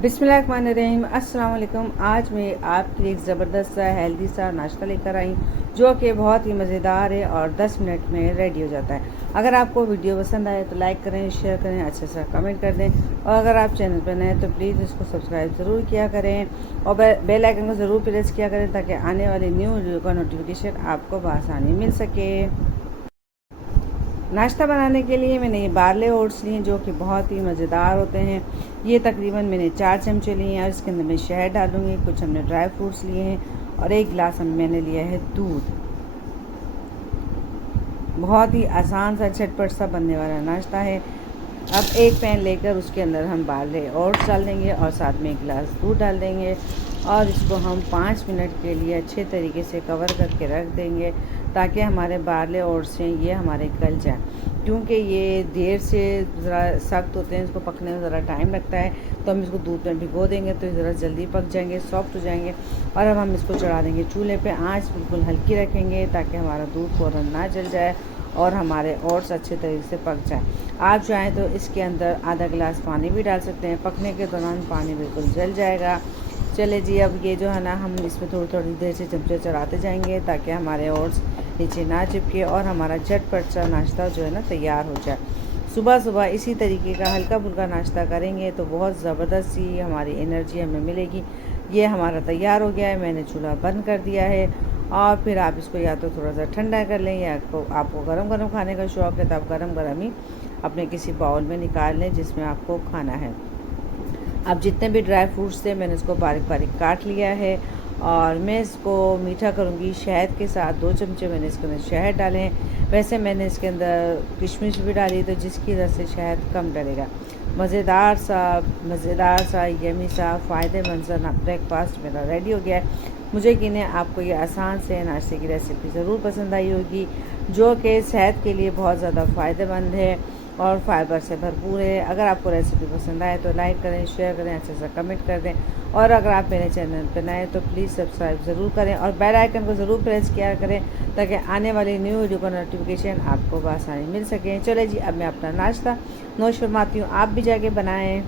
बिस्मिल्लाहिर्रहमानिर्रहीम अस्सलाम वालेकुम। आज मैं आपके लिए एक ज़बरदस्त सा हेल्दी सा नाश्ता लेकर आई जो कि बहुत ही मज़ेदार है और 10 मिनट में रेडी हो जाता है। अगर आपको वीडियो पसंद आए तो लाइक करें, शेयर करें, अच्छा सा कमेंट कर दें और अगर आप चैनल पर नए तो प्लीज़ इसको सब्सक्राइब ज़रूर किया करें और बेल आइकन को ज़रूर प्रेस किया करें ताकि आने वाली न्यू वीडियो का नोटिफिकेशन आपको बआसानी मिल सके। नाश्ता बनाने के लिए मैंने ये बार्ले ओट्स लिए जो कि बहुत ही मज़ेदार होते हैं। ये तकरीबन मैंने 4 चमचे लिए हैं और इसके अंदर मैं शहद डालूँगी। कुछ हमने ड्राई फ्रूट्स लिए हैं और 1 गिलास मैंने लिया है दूध। बहुत ही आसान सा झटपट सा बनने वाला नाश्ता है। अब एक पैन लेकर उसके अंदर हम बार्ले ओट्स डाल देंगे और साथ में 1 गिलास दूध डाल देंगे और इसको हम 5 मिनट के लिए अच्छे तरीके से कवर करके रख देंगे ताकि हमारे बार्ले ओट्स हैं ये हमारे गल जाएं, क्योंकि ये देर से ज़रा सख्त होते हैं, इसको पकने में ज़रा टाइम लगता है। तो हम इसको दूध में भिगो देंगे तो ज़रा जल्दी पक जाएंगे, सॉफ्ट हो जाएंगे। और अब हम इसको चढ़ा देंगे चूल्हे पे, आंच बिल्कुल हल्की रखेंगे ताकि हमारा दूध फ़ौरन ना जल जाए और हमारे ओट्स अच्छे तरीके से पक जाए। आप चाहें तो इसके अंदर आधा गिलास पानी भी डाल सकते हैं, पकने के दौरान पानी बिल्कुल जल जाएगा। चले जी, अब ये जो है ना हम इसमें थोड़ी थोड़ी देर से चमचे चढ़ाते जाएंगे ताकि हमारे ओट्स नीचे ना चिपके और हमारा झटपट सा नाश्ता जो है ना तैयार हो जाए। सुबह सुबह इसी तरीके का हल्का फुल्का नाश्ता करेंगे तो बहुत ज़बरदस्त सी हमारी एनर्जी हमें मिलेगी। ये हमारा तैयार हो गया है, मैंने चूल्हा बंद कर दिया है और फिर आप इसको या तो थोड़ा सा ठंडा कर लें या आपको गरम गरम खाने का शौक़ है तो आप गरम गरम ही अपने किसी बाउल में निकाल लें जिसमें आपको खाना है। अब जितने भी ड्राई फ्रूट्स थे मैंने इसको बारीक बारीक काट लिया है और मैं इसको मीठा करूँगी शहद के साथ। 2 चमचे मैंने इसके अंदर शहद डाले हैं। वैसे मैंने इसके अंदर किशमिश भी डाली तो जिसकी वजह से शहद कम डलेगा। मज़ेदार सा यमी सा फ़ायदेमंद सा ब्रेकफास्ट मेरा रेडी हो गया है। मुझे यकीन है आपको ये आसान से नाश्ते की रेसिपी ज़रूर पसंद आई होगी जो कि सेहत के लिए बहुत ज़्यादा फ़ायदेमंद है और फाइबर से भरपूर है। अगर आपको रेसिपी पसंद आए तो लाइक करें, शेयर करें, अच्छा सा कमेंट कर दें और अगर आप मेरे चैनल पर नए तो प्लीज़ सब्सक्राइब ज़रूर करें और बेल आइकन को ज़रूर प्रेस किया करें ताकि आने वाली न्यू वीडियो का नोटिफिकेशन आपको बआसानी मिल सके। चले जी, अब मैं अपना नाश्ता नोश फरमाती हूँ, आप भी जाके बनाएँ।